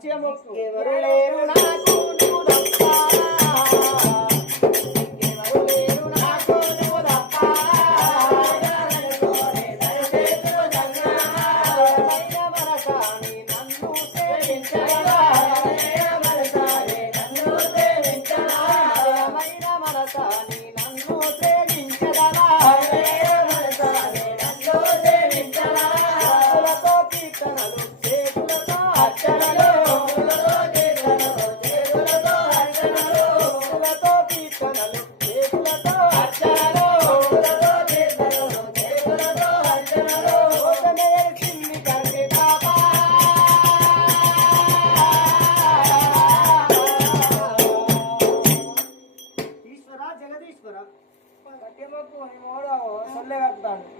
మంచిగా మొక్కు ఎవరు లేరు నాకు నువ్వు తప్ప ఎవరు లేరు నాకు నువ్వు తప్ప నన్ను సేవించరా నన్ను సేవించరా నన్ను సేవించరా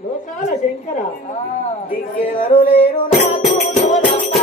లోకాల శంకర దిగ్గెవరు లేరు నాకు నువ్వు తప్ప